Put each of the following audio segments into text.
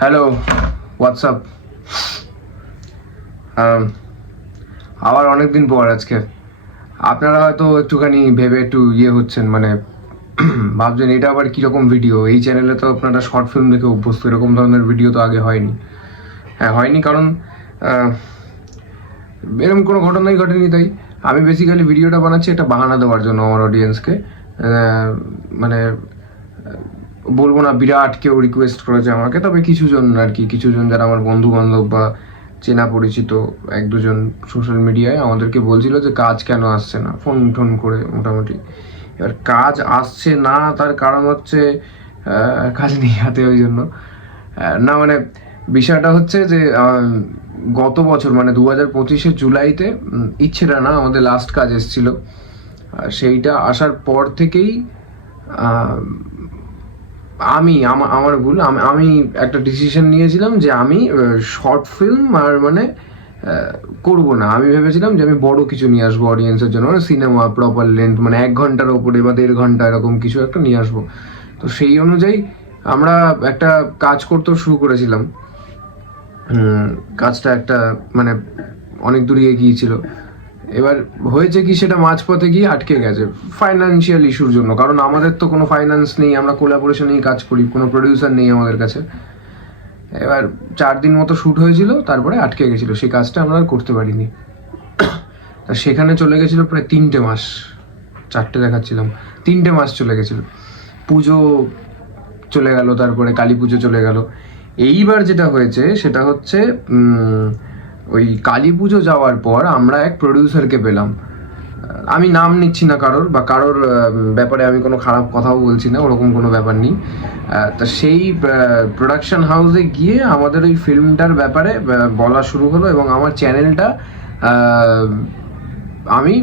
Hello, WhatsApp. আবার অনেকদিন পর আজকে আপনারা হয়তো একটুখানি ভেবে একটু হচ্ছেন, মানে ভাবছেন এটা আবার কীরকম ভিডিও। এই চ্যানেলে তো আপনারা শর্ট ফিল্ম দেখে অভ্যস্ত, এরকম ধরনের ভিডিও তো আগে হয়নি। হ্যাঁ, হয়নি কারণ এরকম কোনো ঘটনাই ঘটেনি। তাই আমি বেসিক্যালি ভিডিওটা বানাচ্ছি একটা বাহানা দেওয়ার জন্য আমার অডিয়েন্সকে। মানে বলবো না বিরাট কেউ রিকোয়েস্ট করেছে আমাকে, তবে কিছুজন আর কি, কিছুজন যারা আমার বন্ধু বান্ধব বা চেনা পরিচিত এক দুজন সোশ্যাল মিডিয়ায় আমাদেরকে বলছিল যে কাজ কেন আসছে না, ফোন টোন করে মোটামুটি। এবার কাজ আসছে না তার কারণ হচ্ছে কাজ নেই হাতে, ওই জন্য না। মানে বিষয়টা হচ্ছে যে গত বছর মানে 2025-এর জুলাইতে ইচ্ছেটা না আমাদের লাস্ট কাজ এসেছিল। সেইটা আসার পর থেকেই আমার ভুল, আমি একটা ডিসিশন নিয়েছিলাম যে আমি শর্ট ফিল্ম আর মানে করবো না। আমি ভেবেছিলাম যে আমি বড় কিছু নিয়ে আসবো অডিয়েন্সের জন্য, মানে সিনেমা প্রপার লেন্থ, মানে 1 ঘন্টার ওপরে বা 1.5 ঘন্টা এরকম কিছু একটা নিয়ে আসবো। তো সেই অনুযায়ী আমরা একটা কাজ করতে শুরু করেছিলাম। কাজটা একটা মানে অনেক দূরে এগিয়েছিল। এবার হয়েছে কি, সেটা মাঝপথে গিয়ে আটকে গেছে ফাইন্যান্সিয়াল ইস্যুর জন্য। কারণ আমাদের তো কোনো ফাইন্যান্স নেই, আমরা কোলাবোরেশনেই কাজ করি, কোনো প্রডিউসার নেই আমাদের কাছে। এবার 4 দিন মতো শ্যুট হয়েছিল, তারপরে আটকে গেছিলো, সেই কাজটা আমরা আর করতে পারিনি। তা সেখানে চলে গেছিলো প্রায় 3টে মাস। 4টে দেখাচ্ছিলাম, 3টে মাস চলে গেছিলো। পুজো চলে গেল, তারপরে কালী পুজো চলে গেল। এইবার যেটা হয়েছে সেটা হচ্ছে ওই কালী পুজো যাওয়ার পর আমরা এক প্রডিউসারকে পেলাম। আমি নাম নিচ্ছি না কারোর, বা কারোর ব্যাপারে আমি কোনো খারাপ কথাও বলছি না, ওরকম কোনো ব্যাপার নেই। তা সেই প্রোডাকশন হাউসে গিয়ে আমাদের ওই ফিল্মটার ব্যাপারে বলা শুরু হলো, এবং আমার চ্যানেলটা আমি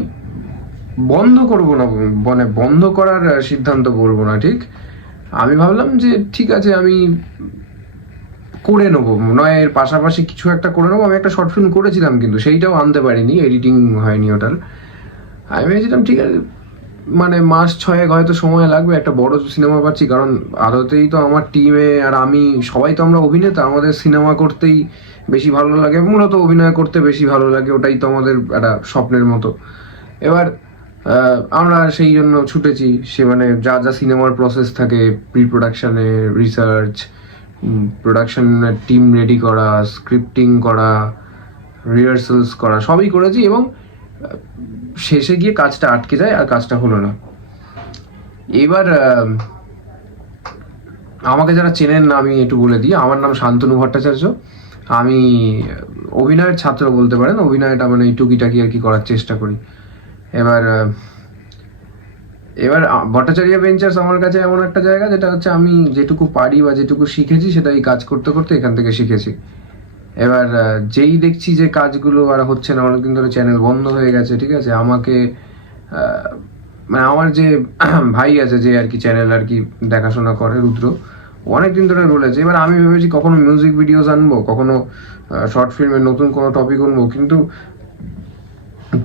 বন্ধ করব না, মানে বন্ধ করার সিদ্ধান্ত করবো না, ঠিক। আমি ভাবলাম যে ঠিক আছে, আমি করে নেবো, নয় এর পাশাপাশি কিছু একটা করে নেবো। আমি একটা শর্ট ফিল্ম করেছিলাম, কিন্তু সেইটাও আনতে পারিনি, এডিটিং হয়নি ওটার। আমি ভেবেছিলাম ঠিক আছে, মানে মাস 6 হয়তো সময় লাগবে, একটা বড় সিনেমা পাচ্ছি। কারণ আদতেই তো আমার টিমে আর আমি সবাই তো আমরা অভিনেতা, আমাদের সিনেমা করতেই বেশি ভালো লাগে, মূলত অভিনয় করতে বেশি ভালো লাগে, ওটাই তো আমাদের একটা স্বপ্নের মতো। এবার আমরা সেই জন্য ছুটেছি, সে মানে যা যা সিনেমার প্রসেস থাকে, প্রি প্রোডাকশানে রিসার্চ, প্রোডাকশনের টিম রেডি করা, স্ক্রিপ্টিং করা, রিহার্সালস করা, সবই করেছি। এবং শেষে গিয়ে কাজটা আটকে যায়, আর কাজটা হলো না। এবার আমাকে যারা চেনেন না, আমি একটু বলে দিই, আমার নাম শান্তনু ভট্টাচার্য। আমি অভিনয়ের ছাত্র বলতে পারেন, অভিনয়টা মানে টুকিটাকি আর কি করার চেষ্টা করি। এবার এবার ভট্টাচার্য ভেঞ্চার্স আমার কাছে এমন একটা জায়গা, যেটা হচ্ছে আমি যেটুকু পারি বা যেটুকু শিখেছি সেটাই কাজ করতে করতে এখান থেকে শিখেছি। এবার যেই দেখছি যে কাজগুলো আর হচ্ছে না, অনেকদিন ধরে চ্যানেল বন্ধ হয়ে গেছে, ঠিক আছে, আমাকে মানে আমার যে ভাই আছে, যে আর কি চ্যানেল আর কি দেখাশোনা করে, রুদ্র, অনেকদিন ধরে রয়েছে। এবার আমি ভেবেছি কখনো মিউজিক ভিডিওস আনবো, কখনো শর্ট ফিল্মের নতুন কোনো টপিক আনবো, কিন্তু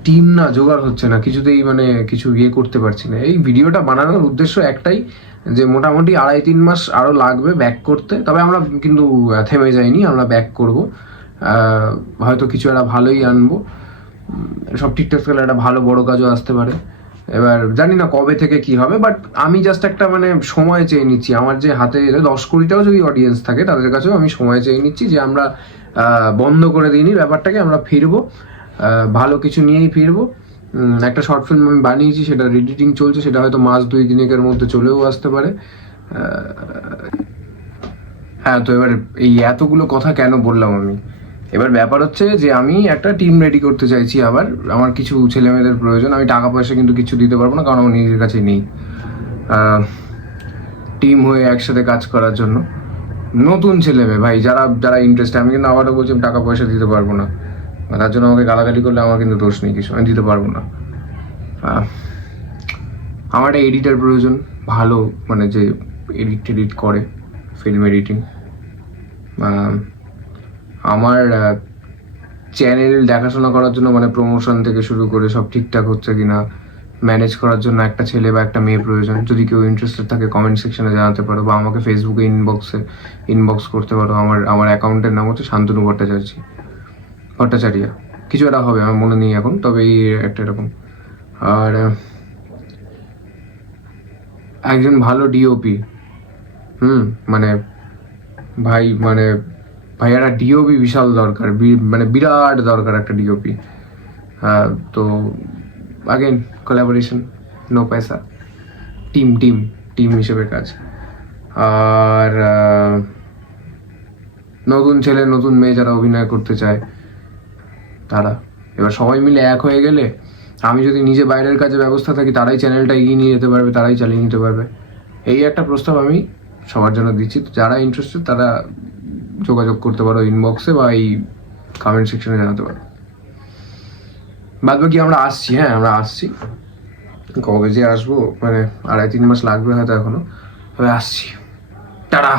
টিম না জোগাড় হচ্ছে না কিছুতেই, মানে কিছু করতে পারছি না। এই ভিডিওটা বানানোর উদ্দেশ্য একটাই, যে মোটামুটি 2.5-3 মাস আরও লাগবে ব্যাক করতে। তবে আমরা কিন্তু থেমে যাইনি, আমরা ব্যাক করব। হয়তো কিছু একটা ভালোই আনবো, সব ঠিকঠাক থাকলে একটা ভালো বড় কাজও আসতে পারে। এবার জানি না কবে থেকে কি হবে, বাট আমি জাস্ট একটা মানে সময় চেয়ে নিচ্ছি। আমার যে হাতে 10-20টাও যদি অডিয়েন্স থাকে, তাদের কাছেও আমি সময় চেয়ে নিচ্ছি, যে আমরা বন্ধ করে দিইনি ব্যাপারটাকে, আমরা ফিরবো, ভালো কিছু নিয়েই ফিরবো। একটা শর্ট ফিল্ম আমি বানিয়েছি, সেটা এডিটিং চলছে, সেটা হয়তো মাস 2-3 মধ্যে চলেও আসতে পারে। হ্যাঁ, তো এবার এই এতগুলো কথা কেন বললাম আমি? এবার ব্যাপার হচ্ছে যে আমি একটা টিম রেডি করতে চাইছি। আবার আমার কিছু ছেলেমেয়েদের প্রয়োজন। আমি টাকা পয়সা কিন্তু কিছু দিতে পারবো না, কারণ আমার নিজের কাছে নেই টিম হয়ে একসাথে কাজ করার জন্য। নতুন ছেলে মেয়ে ভাই, যারা যারা ইন্টারেস্ট, আমি কিন্তু আবারও বলছি টাকা পয়সা দিতে পারবো না। তার জন্য আমাকে গালাগালি করলে আমার কিন্তু দোষ নেই কিছু, আমি দিতে পারবো না। আমার একটা এডিটার প্রয়োজন, ভালো, মানে যে এডিট করে ফিল্ম এডিটিং। আমার চ্যানেল দেখাশোনা করার জন্য, মানে প্রমোশন থেকে শুরু করে সব ঠিকঠাক হচ্ছে কিনা, ম্যানেজ করার জন্য একটা ছেলে বা একটা মেয়ে প্রয়োজন। যদি কেউ ইন্টারেস্টেড থাকে কমেন্ট সেকশনে জানাতে পারো, বা আমাকে ফেসবুকে ইনবক্স করতে পারো। আমার অ্যাকাউন্টের নাম হচ্ছে শান্তনু ভট্টাচার্য, কিছু একটা হবে, আমার মনে নেই এখন, তবে এই একটা এরকম। আর একজন ভালো ডিওপি, মানে ভাই, মানে ভাইয়ারা ডিওপি বিশাল দরকার, মানে বিরাট দরকার একটা ডিওপি। তো আগেন কোলাবোরেশন, নো পয়সা, টিম হিসেবে কাজ। আর নতুন ছেলে নতুন মেয়ে যারা অভিনয় করতে চায় তারা, এবার সবাই মিলে এক হয়ে গেলে, আমি যদি নিজে বাইরের কাজে ব্যবস্থা থাকি, তারাই চ্যানেলটা এগিয়ে নিয়ে যেতে পারবে, তারাই চালিয়ে নিতে পারবে। এই একটা প্রস্তাব আমি সবার জন্য দিচ্ছি। যারা ইন্টারেস্টেড তারা যোগাযোগ করতে পারো ইনবক্সে, বা এই কমেন্ট সেকশনে জানাতে পারো। বাদ বাকি আমরা আসছি, কবে যে আসবো, মানে 2.5-3 মাস লাগবে হয়তো এখনো, তবে আসছি। টাটা।